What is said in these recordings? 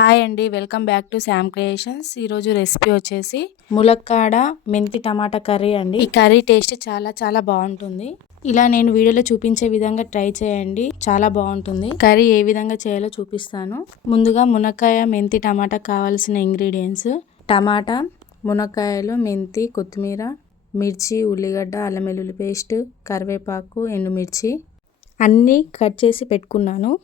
Hi అండి, welcome back to Sam creations. ఈరోజు recipe వచ్చేసి ములక్కాడ మెంతి టమాటా కర్రీ అండి. ఈ కర్రీ టేస్ట్ చాలా చాలా బాగుంటుంది. ఇలా నేను వీడియోలో చూపించే విధంగా ట్రై చేయండి, చాలా బాగుంటుంది. కర్రీ ఏ విధంగా చేయాలో చూపిస్తాను. ముందుగా మునక్కాయ మెంతి టమాటా కావాల్సిన ఇంగ్రీడియంట్స్: టమాటా, మునక్కాయలు, మెంతి, కొత్తిమీర, మిర్చి, ఉల్లిగడ్డ, అల్లం వెల్లుల్లి పేస్ట్, కరివేపాకు, ఎండుమిర్చి అన్నీ కట్ చేసి పెట్టుకున్నాను.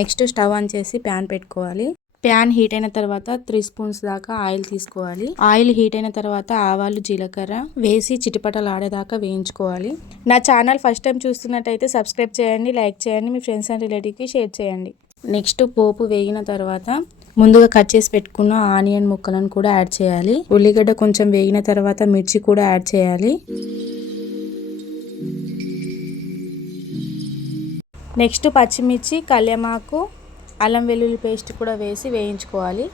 నెక్స్ట్ స్టవ్ ఆన్ చేసి ప్యాన్ పెట్టుకోవాలి. ప్యాన్ హీట్ అయిన తర్వాత 3 స్పూన్స్ దాకా ఆయిల్ తీసుకోవాలి. ఆయిల్ హీట్ అయిన తర్వాత ఆవాలు, జీలకర్ర వేసి చిటిపటలు ఆడేదాకా వేయించుకోవాలి. నా ఛానల్ ఫస్ట్ టైం చూస్తున్నట్టయితే సబ్స్క్రైబ్ చేయండి, లైక్ చేయండి, మీ ఫ్రెండ్స్ అండ్ రిలేటివ్కి షేర్ చేయండి. నెక్స్ట్ పోపు వేగిన తర్వాత ముందుగా కట్ చేసి పెట్టుకున్న ఆనియన్ ముక్కలను కూడా యాడ్ చేయాలి. ఉల్లిగడ్డ కొంచెం వేగిన తర్వాత మిర్చి కూడా యాడ్ చేయాలి. నెక్స్ట్ పచ్చిమిర్చి, కళ్యామాకు, అల్లం వెల్లుల్లి పేస్ట్ కూడా వేసి వేయించుకోవాలి.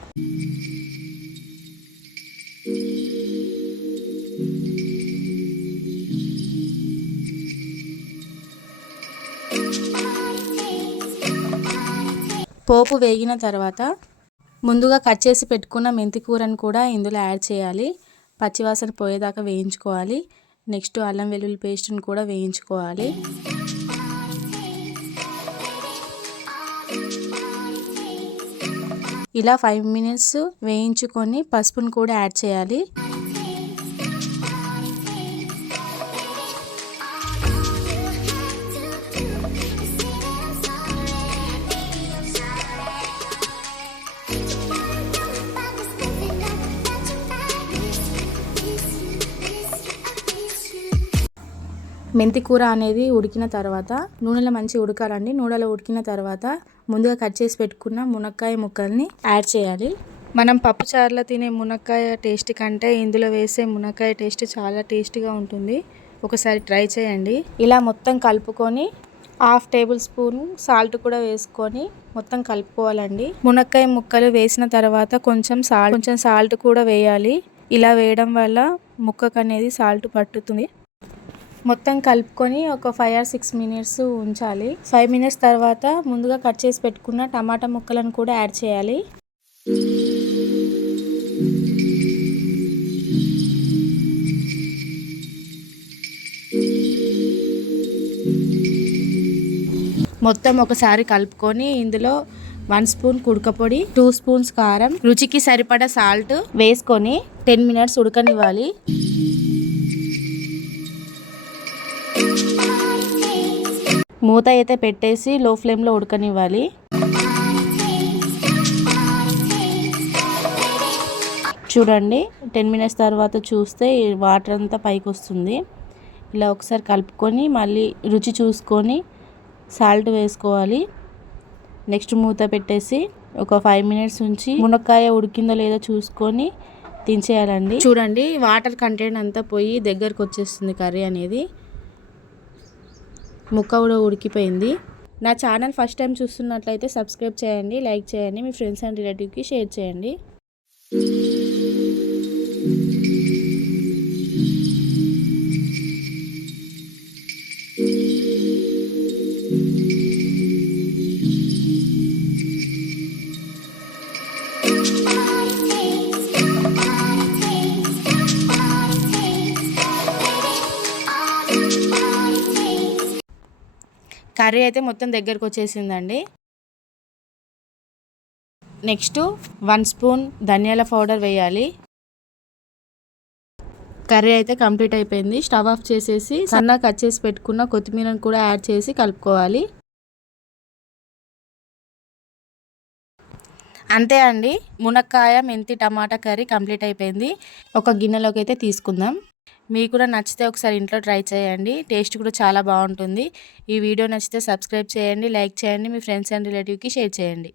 పోపు వేగిన తర్వాత ముందుగా కట్ చేసి పెట్టుకున్న మెంతి కూరను కూడా ఇందులో యాడ్ చేయాలి. పచ్చివాసన పోయేదాకా వేయించుకోవాలి. నెక్స్ట్ అల్లం వెల్లుల్లి పేస్ట్ని కూడా వేయించుకోవాలి. ఇలా 5 మినిట్స్ వేయించుకొని పసుపును కూడా యాడ్ చేయాలి. మెంతి కూర అనేది ఉడికిన తర్వాత నూనెలో మంచి ఉడకాలండి. నూనెలో ఉడికిన తర్వాత ముందుగా కట్ చేసి పెట్టుకున్న మునక్కాయ ముక్కల్ని యాడ్ చేయాలి. మనం పప్పుచారులో తినే మునక్కాయ టేస్ట్ కంటే ఇందులో వేసే మునక్కాయ టేస్ట్ చాలా టేస్టీగా ఉంటుంది. ఒకసారి ట్రై చేయండి. ఇలా మొత్తం కలుపుకొని 1/2 టేబుల్ స్పూన్ సాల్ట్ కూడా వేసుకొని మొత్తం కలుపుకోవాలండి. మునక్కాయ ముక్కలు వేసిన తర్వాత కొంచెం సాల్ట్ కూడా వేయాలి. ఇలా వేయడం వల్ల ముక్కకు అనేది సాల్ట్ పట్టుతుంది. మొత్తం కలుపుకొని ఒక 5 or 6 మినిట్స్ ఉంచాలి. 5 మినిట్స్ తర్వాత ముందుగా కట్ చేసి పెట్టుకున్న టమాటా ముక్కలను కూడా యాడ్ చేయాలి. మొత్తం ఒకసారి కలుపుకొని ఇందులో 1 స్పూన్ కుడకపొడి, 2 స్పూన్స్ కారం, రుచికి సరిపడా సాల్ట్ వేసుకొని 10 మినిట్స్ ఉడకనివ్వాలి. మూత అయితే పెట్టేసి లో ఫ్లేమ్లో ఉడకనివ్వాలి. చూడండి, 10 మినిట్స్ తర్వాత చూస్తే వాటర్ అంతా పైకి వస్తుంది. ఇలా ఒకసారి కలుపుకొని మళ్ళీ రుచి చూసుకొని సాల్ట్ వేసుకోవాలి. నెక్స్ట్ మూత పెట్టేసి ఒక 5 మినిట్స్ ఉంచి మునక్కాయ ఉడికిందో లేదో చూసుకొని దించేయాలండి. చూడండి, వాటర్ కంటెంట్ అంతా పోయి దగ్గరకు వచ్చేస్తుంది కర్రీ అనేది. ముక్క కూడా ఉడికిపోయింది. నా ఛానల్ ఫస్ట్ టైం చూస్తున్నట్లయితే సబ్స్క్రైబ్ చేయండి, లైక్ చేయండి, మీ ఫ్రెండ్స్ అండ్ రిలేటివ్కి షేర్ చేయండి. కర్రీ అయితే మొత్తం దగ్గరకు వచ్చేసిందండి. నెక్స్ట్ 1 స్పూన్ ధనియాల పౌడర్ వేయాలి. కర్రీ అయితే కంప్లీట్ అయిపోయింది. స్టవ్ ఆఫ్ చేసేసి సన్నగా కట్ చేసి పెట్టుకున్న కొత్తిమీరను కూడా యాడ్ చేసి కలుపుకోవాలి. అంతే అండి, మునక్కాయ మెంతి టమాటా కర్రీ కంప్లీట్ అయిపోయింది. ఒక గిన్నెలోకి అయితే తీసుకుందాం. మీకు కూడా నచ్చితే ఒకసారి ఇంట్లో ట్రై చేయండి. టేస్ట్ కూడా చాలా బాగుంటుంది. ఈ వీడియో నచ్చితే సబ్స్క్రైబ్ చేయండి, లైక్ చేయండి, మీ ఫ్రెండ్స్ అండ్ రిలేటివ్కి షేర్ చేయండి.